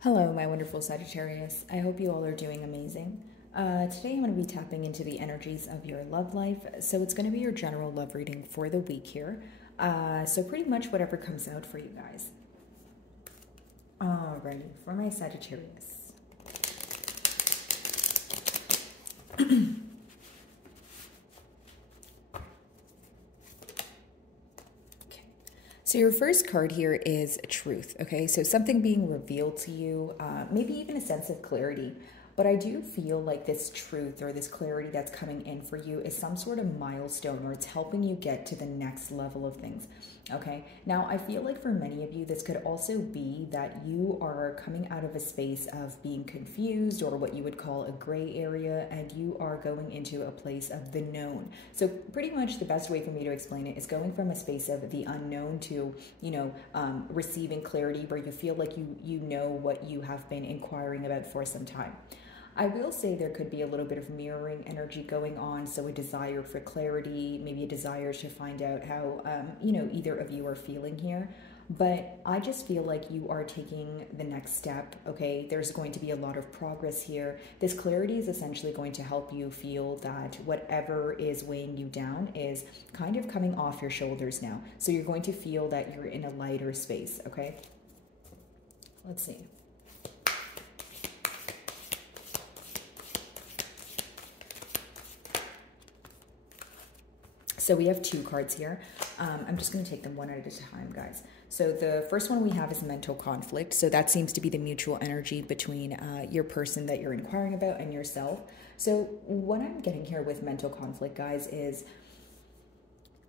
Hello, my wonderful Sagittarius. I hope you all are doing amazing. Today I'm going to be tapping into the energies of your love life. So it's going to be your general love reading for the week here. So pretty much whatever comes out for you guys. Alrighty, for my Sagittarius. So your first card here is truth, okay? So something being revealed to you, maybe even a sense of clarity. But I do feel like this truth or this clarity that's coming in for you is some sort of milestone, or it's helping you get to the next level of things, okay? Now, I feel like for many of you, this could also be that you are coming out of a space of being confused, or what you would call a gray area, and you are going into a place of the known. So pretty much the best way for me to explain it is going from a space of the unknown to, receiving clarity where you feel like you know what you have been inquiring about for some time. I will say there could be a little bit of mirroring energy going on. So a desire for clarity, maybe a desire to find out how, either of you are feeling here. But I just feel like you are taking the next step, okay? There's going to be a lot of progress here. This clarity is essentially going to help you feel that whatever is weighing you down is kind of coming off your shoulders now. So you're going to feel that you're in a lighter space, okay? Let's see. So we have two cards here. I'm just going to take them one at a time, guys. So the first one we have is mental conflict. So that seems to be the mutual energy between your person that you're inquiring about and yourself. So what I'm getting here with mental conflict, guys, is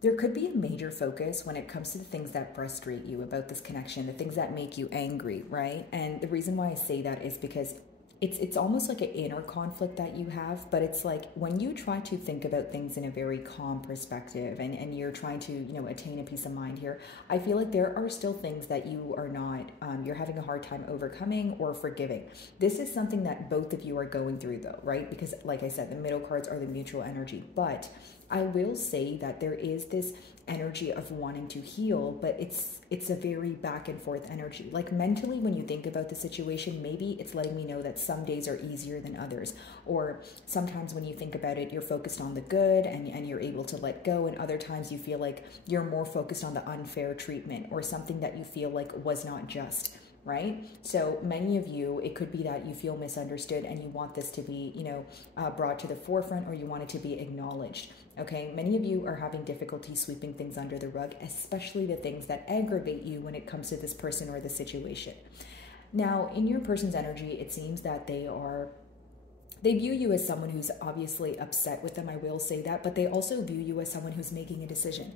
there could be a major focus when it comes to the things that frustrate you about this connection, the things that make you angry, right? And the reason why I say that is because it's almost like an inner conflict that you have, but it's like when you try to think about things in a very calm perspective, and you're trying to, attain a peace of mind here, I feel like there are still things that you are not, you're having a hard time overcoming or forgiving. This is something that both of you are going through though, right? Because like I said, the middle cards are the mutual energy, but I will say that there is this energy of wanting to heal, but it's a very back and forth energy. Like mentally, when you think about the situation, maybe it's letting me know that some days are easier than others, or sometimes when you think about it, you're focused on the good and you're able to let go, and other times you feel like you're more focused on the unfair treatment or something that you feel like was not just. Right? So many of you, it could be that you feel misunderstood and you want this to be, brought to the forefront, or you want it to be acknowledged. Okay? Many of you are having difficulty sweeping things under the rug, especially the things that aggravate you when it comes to this person or the situation. Now, in your person's energy, it seems that they view you as someone who's obviously upset with them, I will say that, but they also view you as someone who's making a decision.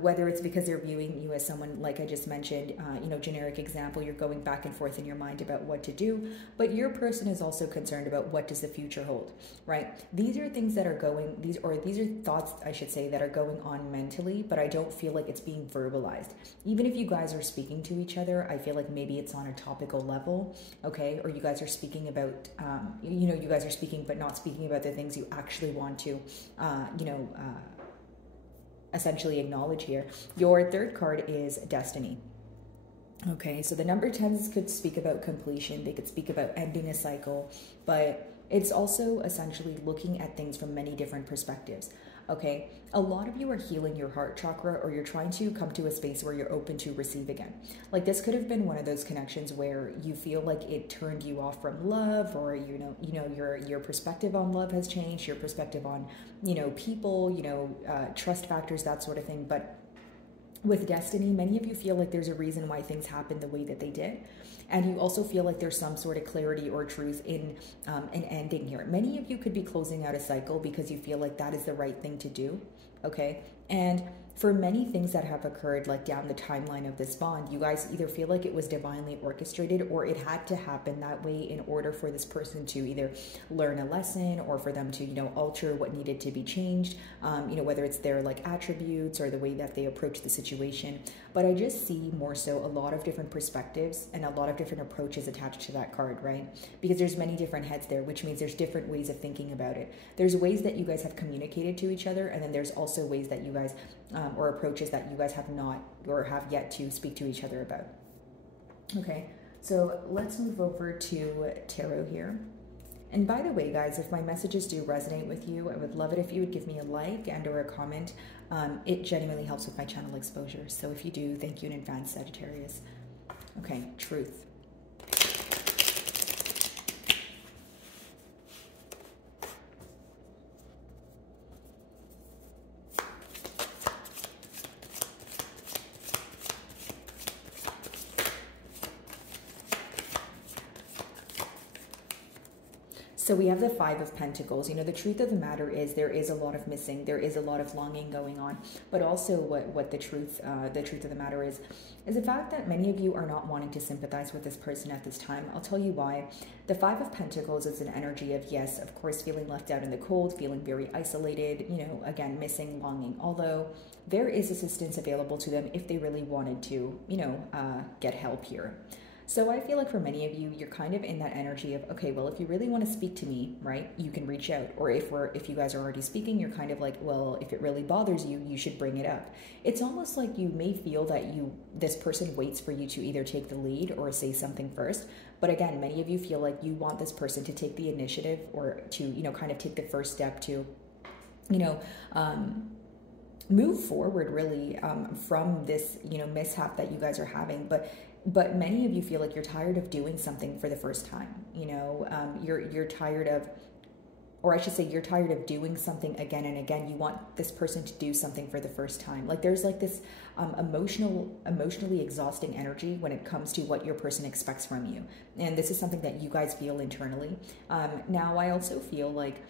Whether it's because they're viewing you as someone, like I just mentioned, generic example, you're going back and forth in your mind about what to do, but your person is also concerned about what does the future hold, right? These are things that are these are thoughts, I should say, that are going on mentally, but I don't feel like it's being verbalized. Even if you guys are speaking to each other, I feel like maybe it's on a topical level, okay? Or you guys are speaking about, you guys are speaking but not speaking about the things you actually want to essentially acknowledge here. Your third card is destiny. Okay, so the number 10s could speak about completion, they could speak about ending a cycle, but it's also essentially looking at things from many different perspectives. Okay, a lot of you are healing your heart chakra, or you're trying to come to a space where you're open to receive again. Like this could have been one of those connections where you feel like it turned you off from love, or your perspective on love has changed, your perspective on people, trust factors, that sort of thing. But with destiny, many of you feel like there's a reason why things happened the way that they did. And you also feel like there's some sort of clarity or truth in an ending here. Many of you could be closing out a cycle because you feel like that is the right thing to do, okay? And for many things that have occurred, like down the timeline of this bond, you guys either feel like it was divinely orchestrated, or it had to happen that way in order for this person to either learn a lesson, or for them to, alter what needed to be changed, whether it's their like attributes or the way that they approach the situation. But I just see more so a lot of different perspectives and a lot of different approaches attached to that card, right? Because there's many different heads there, which means there's different ways of thinking about it. There's ways that you guys have communicated to each other, and then there's also ways that you guys or approaches that you guys have not or have yet to speak to each other about. Okay, So let's move over to tarot here. And by the way, guys, if my messages do resonate with you, I would love it if you would give me a like and or a comment. It genuinely helps with my channel exposure. So if you do, thank you in advance, Sagittarius. Okay, truth. So we have the Five of Pentacles. You know, the truth of the matter is there is a lot of missing. There is a lot of longing going on. But also what the truth of the matter is the fact that many of you are not wanting to sympathize with this person at this time. I'll tell you why. The Five of Pentacles is an energy of, yes, of course, feeling left out in the cold, feeling very isolated, you know, again, missing, longing. Although there is assistance available to them if they really wanted to, you know, get help here. So I feel like for many of you, you're kind of in that energy of, okay, well, if you really want to speak to me, right, you can reach out. Or if you guys are already speaking, you're kind of like, well, if it really bothers you, you should bring it up. It's almost like you may feel that this person waits for you to either take the lead or say something first. But again, many of you feel like you want this person to take the initiative or to, you know, kind of take the first step to, you know, move forward really from this, you know, mishap that you guys are having. But many of you feel like you're tired of doing something for the first time. You know, you're tired of, or I should say you're tired of doing something again and again. You want this person to do something for the first time. Like there's like this emotionally exhausting energy when it comes to what your person expects from you. And this is something that you guys feel internally. Now, I also feel like,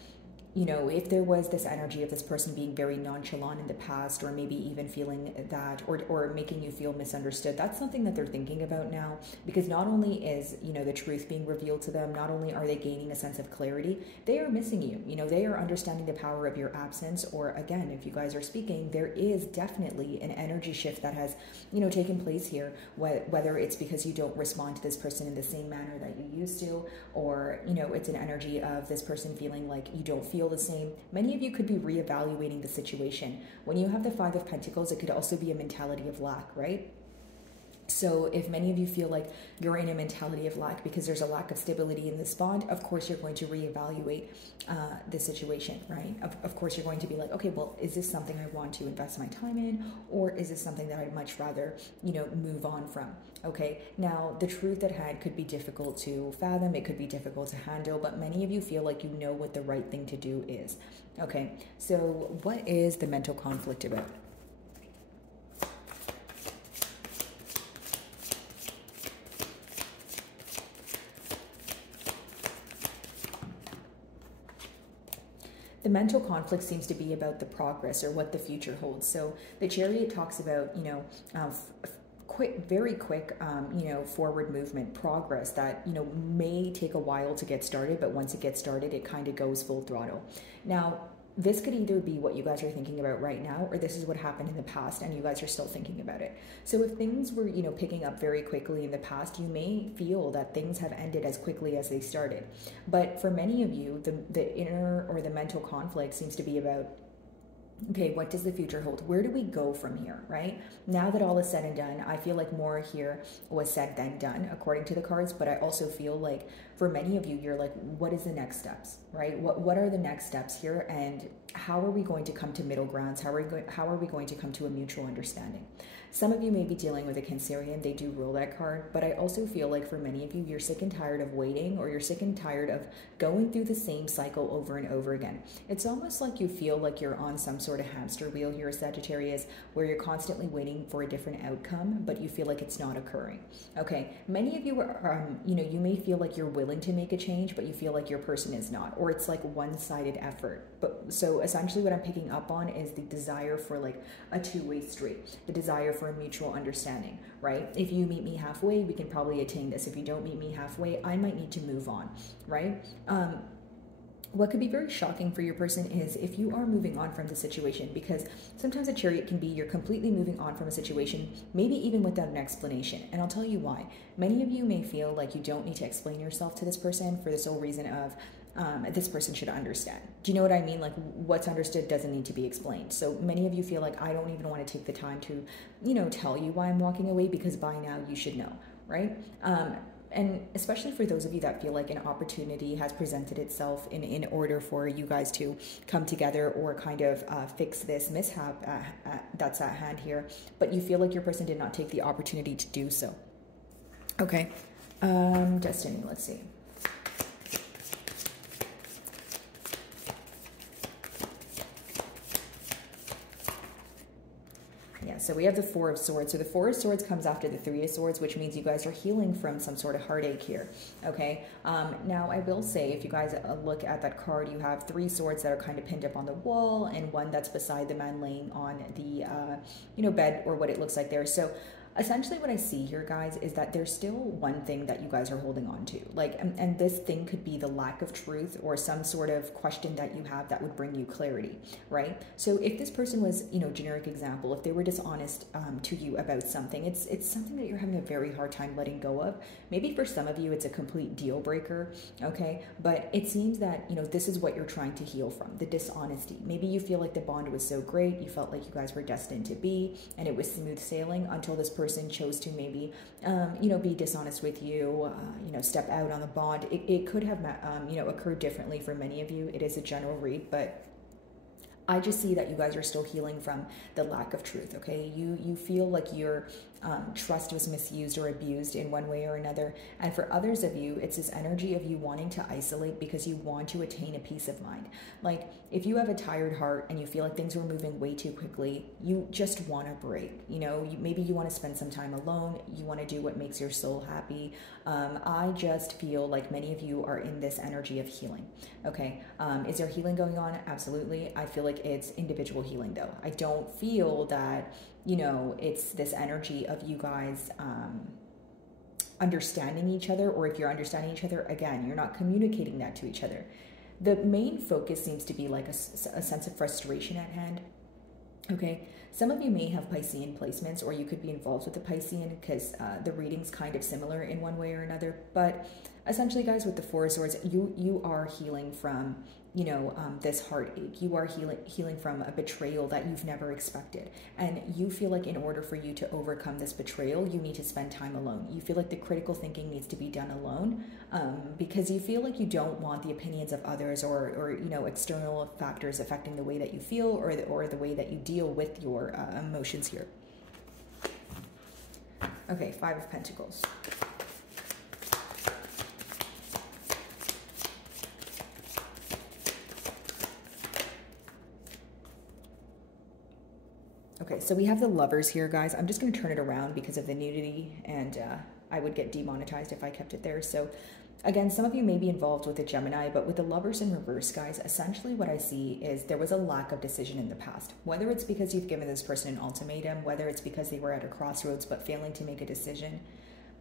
you know, if there was this energy of this person being very nonchalant in the past, or maybe even feeling that, or making you feel misunderstood, that's something that they're thinking about now, because not only is, you know, the truth being revealed to them, not only are they gaining a sense of clarity, they are missing you. You know, they are understanding the power of your absence, or again, if you guys are speaking, there is definitely an energy shift that has, you know, taken place here, whether it's because you don't respond to this person in the same manner that you used to, or, you know, it's an energy of this person feeling like you don't feel the same. Many of you could be reevaluating the situation. When you have the Five of Pentacles, it could also be a mentality of lack, right? So if many of you feel like you're in a mentality of lack because there's a lack of stability in this bond, of course you're going to reevaluate the situation, right? Of course you're going to be like, okay, well, is this something I want to invest my time in, or is this something that I'd much rather, you know, move on from? Okay, now the truth at hand could be difficult to fathom, it could be difficult to handle, but many of you feel like you know what the right thing to do is. Okay, so what is the mental conflict about? The mental conflict seems to be about the progress or what the future holds. So the Chariot talks about, you know, very quick, you know, forward movement, progress that, you know, may take a while to get started, but once it gets started, it kind of goes full throttle. Now, this could either be what you guys are thinking about right now, or this is what happened in the past and you guys are still thinking about it. So if things were, you know, picking up very quickly in the past, you may feel that things have ended as quickly as they started. But for many of you, the inner or the mental conflict seems to be about, okay, what does the future hold? Where do we go from here, right? Now that all is said and done, I feel like more here was said than done, according to the cards, but I also feel like for many of you, you're like, what is the next steps, right? What are the next steps here, and how are we going to come to middle grounds? How are we going to come to a mutual understanding? Some of you may be dealing with a Cancerian, they do rule that card, but I also feel like for many of you, you're sick and tired of waiting, or you're sick and tired of going through the same cycle over and over again. It's almost like you feel like you're on some sort of hamster wheel here, Sagittarius, where you're constantly waiting for a different outcome, but you feel like it's not occurring. Okay, many of you are, you know, you may feel like you're willing to make a change, but you feel like your person is not, or it's like one-sided effort. But so essentially what I'm picking up on is the desire for like a two-way street, the desire for a mutual understanding, right? If you meet me halfway, we can probably attain this. If you don't meet me halfway, I might need to move on, right? What could be very shocking for your person is if you are moving on from the situation, because sometimes a Chariot can be you're completely moving on from a situation, maybe even without an explanation. And I'll tell you why. Many of you may feel like you don't need to explain yourself to this person for the sole reason of this person should understand. Do you know what I mean? Like what's understood doesn't need to be explained. So many of you feel like I don't even want to take the time to, you know, tell you why I'm walking away, because by now you should know, right? And especially for those of you that feel like an opportunity has presented itself in order for you guys to come together or kind of fix this mishap that's at hand here, but you feel like your person did not take the opportunity to do so. Okay, Destiny, let's see. Yeah, so we have the Four of Swords. So the Four of Swords comes after the Three of Swords, which means you guys are healing from some sort of heartache here, okay? Now, I will say, if you guys look at that card, you have three swords that are kind of pinned up on the wall and one that's beside the man laying on the, bed, or what it looks like there. So essentially what I see here, guys, is that there's still one thing that you guys are holding on to. Like, and this thing could be the lack of truth or some sort of question that you have that would bring you clarity, right? So if this person was, generic example, if they were dishonest to you about something, it's something that you're having a very hard time letting go of. Maybe for some of you, it's a complete deal breaker, okay? But it seems that, this is what you're trying to heal from, the dishonesty. Maybe you feel like the bond was so great, you felt like you guys were destined to be, and it was smooth sailing until this person chose to maybe, be dishonest with you, step out on the bond. It could have, occurred differently for many of you. It is a general read, but I just see that you guys are still healing from the lack of truth, okay? You feel like your trust was misused or abused in one way or another. And for others of you, it's this energy of you wanting to isolate because you want to attain a peace of mind. Like, if you have a tired heart and you feel like things were moving way too quickly, you just want a break. Maybe you want to spend some time alone. You want to do what makes your soul happy. I just feel like many of you are in this energy of healing, okay? Is there healing going on? Absolutely. I feel like it's individual healing, though. I don't feel that, it's this energy of you guys understanding each other, or if you're understanding each other, again, you're not communicating that to each other. The main focus seems to be like a sense of frustration at hand, okay? Some of you may have Piscean placements, or you could be involved with the Piscean because the reading's kind of similar in one way or another. But essentially, guys, with the Four of Swords, you are healing from, this heartache. You are healing from a betrayal that you've never expected. And you feel like in order for you to overcome this betrayal, you need to spend time alone. You feel like the critical thinking needs to be done alone because you feel like you don't want the opinions of others or external factors affecting the way that you feel or the way that you deal with your emotions here. Okay, Five of Pentacles. Okay, so we have the Lovers here, guys. I'm just going to turn it around because of the nudity, and I would get demonetized if I kept it there. So again, some of you may be involved with a Gemini, but with the Lovers in reverse, guys, essentially what I see is there was a lack of decision in the past. Whether it's because you've given this person an ultimatum, whether it's because they were at a crossroads but failing to make a decision.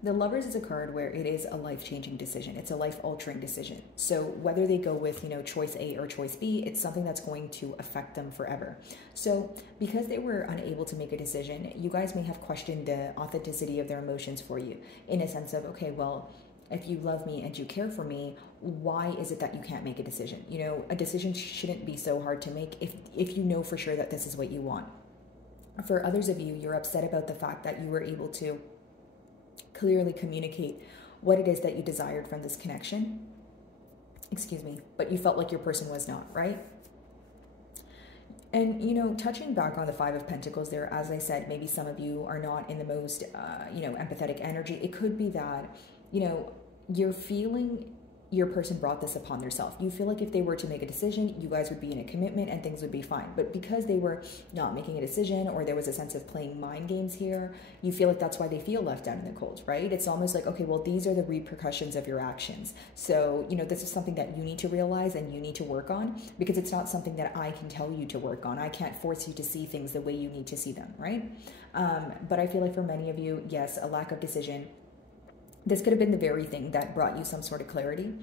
The Lovers is a card where it is a life-changing decision. It's a life-altering decision. So whether they go with, choice A or choice B, it's something that's going to affect them forever. So because they were unable to make a decision, you guys may have questioned the authenticity of their emotions for you in a sense of, okay, well, if you love me and you care for me, why is it that you can't make a decision? A decision shouldn't be so hard to make if you know for sure that this is what you want. For others of you, you're upset about the fact that you were able to clearly communicate what it is that you desired from this connection, but you felt like your person was not, right? And, touching back on the Five of Pentacles there, as I said, maybe some of you are not in the most, empathetic energy. It could be that, you're feeling your person brought this upon themselves. You feel like if they were to make a decision, you guys would be in a commitment and things would be fine. But because they were not making a decision, or there was a sense of playing mind games here, you feel like that's why they feel left out in the cold, right? It's almost like, okay, well, these are the repercussions of your actions. So, this is something that you need to realize and you need to work on, because it's not something that I can tell you to work on. I can't force you to see things the way you need to see them, right? But I feel like for many of you, yes, a lack of decision. This could have been the very thing that brought you some sort of clarity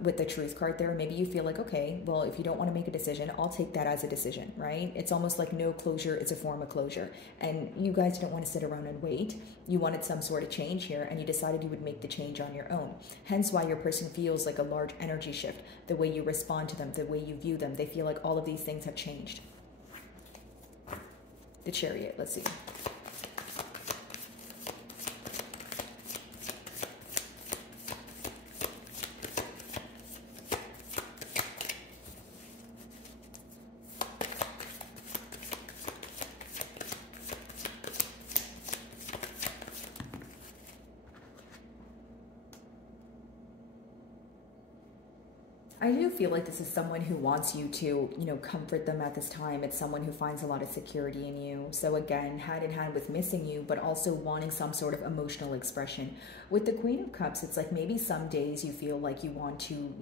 with the Truth card there. Maybe you feel like, okay, well, if you don't want to make a decision, I'll take that as a decision, right? It's almost like no closure is a form of closure. And you guys didn't want to sit around and wait. You wanted some sort of change here, and you decided you would make the change on your own. Hence why your person feels like a large energy shift. The way you respond to them, the way you view them, they feel like all of these things have changed. The Chariot, let's see. I do feel like this is someone who wants you to, comfort them at this time. It's someone who finds a lot of security in you. So again, hand in hand with missing you, but also wanting some sort of emotional expression. With the Queen of Cups, it's like maybe some days you feel like you want to,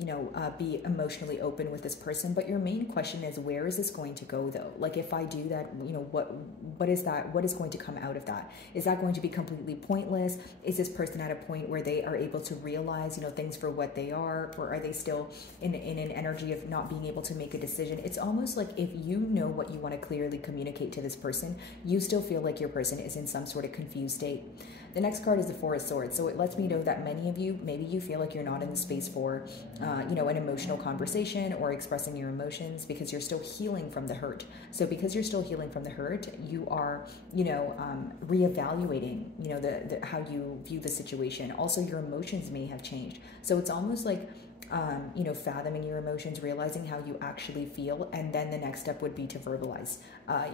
be emotionally open with this person, but your main question is, where is this going to go though? Like if I do that, what is that? What is going to come out of that? Is that going to be completely pointless? Is this person at a point where they are able to realize, things for what they are, or are they still in an energy of not being able to make a decision? It's almost like if you know what you want to clearly communicate to this person, you still feel like your person is in some sort of confused state. The next card is the Four of Swords. So it lets me know that many of you, maybe you feel like you're not in the space for, an emotional conversation or expressing your emotions because you're still healing from the hurt. So because you're still healing from the hurt, you are, reevaluating, how you view the situation. Also, your emotions may have changed. So it's almost like, fathoming your emotions, realizing how you actually feel, and then the next step would be to verbalize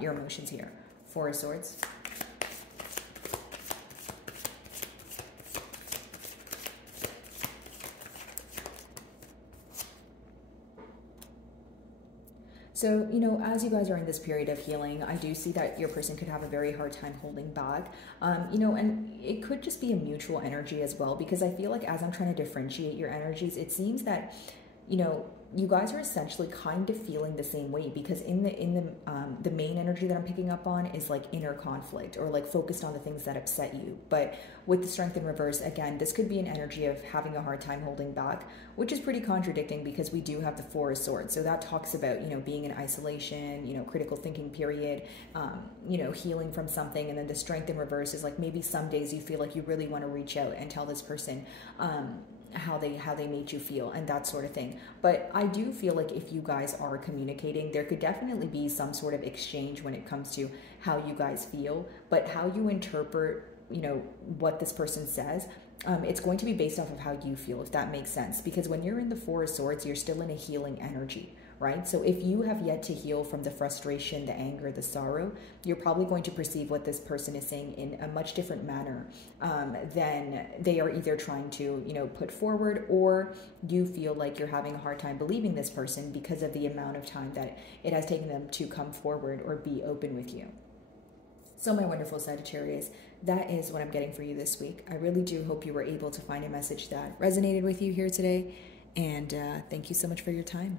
your emotions here. Four of Swords. So, as you guys are in this period of healing, I do see that your person could have a very hard time holding back, and it could just be a mutual energy as well, because I feel like as I'm trying to differentiate your energies, it seems that, you guys are essentially kind of feeling the same way, because in the main energy that I'm picking up on is like inner conflict, or like focused on the things that upset you. But with the Strength in reverse, again, this could be an energy of having a hard time holding back, which is pretty contradicting because we do have the Four of Swords. So that talks about, being in isolation, critical thinking period, healing from something. And then the Strength in reverse is like maybe some days you feel like you really want to reach out and tell this person, how they made you feel and that sort of thing. But I do feel like if you guys are communicating, there could definitely be some sort of exchange when it comes to how you guys feel, but how you interpret, what this person says, it's going to be based off of how you feel, if that makes sense. Because when you're in the Four of Swords, you're still in a healing energy, right? So if you have yet to heal from the frustration, the anger, the sorrow, you're probably going to perceive what this person is saying in a much different manner than they are either trying to, put forward, or you feel like you're having a hard time believing this person because of the amount of time that it has taken them to come forward or be open with you. So my wonderful Sagittarius, that is what I'm getting for you this week. I really do hope you were able to find a message that resonated with you here today. And thank you so much for your time.